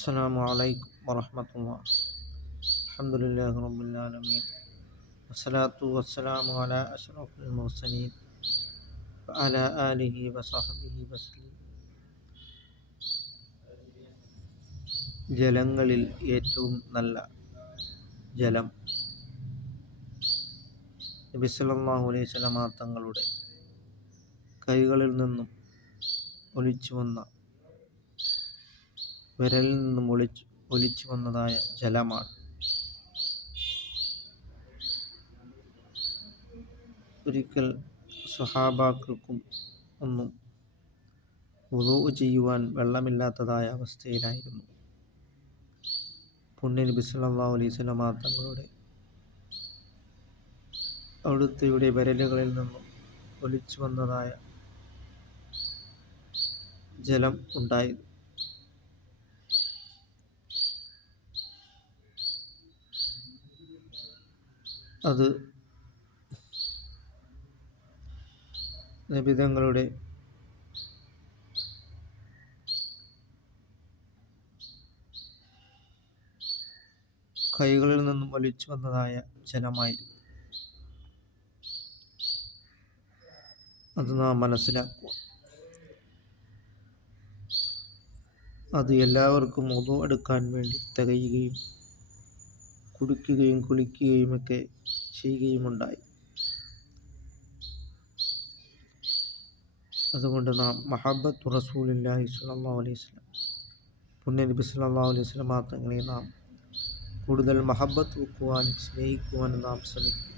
السلام عليكم ورحمة الله. الحمد لله رب العالمين والصلاة والسلام على أشرف المرسلين وعلى آله وصحبه وسلم. ജലങ്ങളിൽ ഏറ്റവും നല്ല ജലം നബി സല്ലല്ലാഹു അലൈഹി വസല്ലമ തങ്ങളുടെ കൈകളിൽ നിന്നും ഒലിച്ചു വന്ന വിരലിൽ നിന്നും ഒലിച്ചു വന്നതായ ജലമാണ്. ഒരിക്കൽ സ്വഹാബാക്കൾക്കും ഒന്നും വുളൂ ചെയ്യുവാൻ വെള്ളമില്ലാത്തതായ അവസ്ഥയിലായിരുന്നു. പുണ്യ നബി സല്ലല്ലാഹു അലൈഹി വസല്ലമ തങ്ങളുടെ അവിടുത്തെ വിരലുകളിൽ നിന്നും ഒലിച്ചു വന്നതായ ജലം ഉണ്ടായിരുന്നു. അത് നബി തങ്ങളുടെ കൈകളിൽ നിന്നും ഒലിച്ചു വന്നതായ ജലമായിരുന്നു. അത് നാം മനസ്സിലാക്കുക. അത് എല്ലാവർക്കും വുളൂ എടുക്കാൻ വേണ്ടി തികയുകയും കുടിക്കുകയും കുളിക്കുകയും ഒക്കെ ചെയ്യുകയുമുണ്ടായി. അതുകൊണ്ട് നാം മഹബ്ബത്തു റസൂലില്ലാഹി സ്വല്ലല്ലാഹു അലൈഹി വസല്ലം പുണ്യ നബി സല്ലല്ലാഹു അലൈഹി വസല്ലം തങ്ങളെ നാം കൂടുതൽ മഹബ്ബത്ത് വെക്കുവാനും സ്നേഹിക്കുവാനും നാം ശ്രമിക്കും.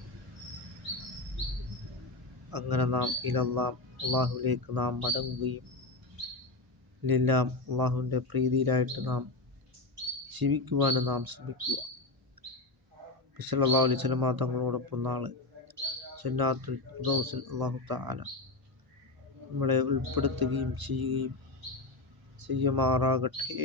അങ്ങനെ നാം അള്ളാഹുവിലേക്ക് നാം മടങ്ങുകയും എല്ലാം അള്ളാഹുവിൻ്റെ പ്രീതിയിലായിട്ട് നാം ജീവിക്കുവാനും നാം ശ്രമിക്കുക. നബി സല്ലല്ലാഹു അലൈഹി വസല്ലം തങ്ങളോടൊപ്പം നാളെ ജന്നാത്തുൽ ഫിർദൗസിൽ അല്ലാഹു തആല നമ്മളെ ഉൾപ്പെടുത്തുകയും ചെയ്യുമാറാകട്ടെ.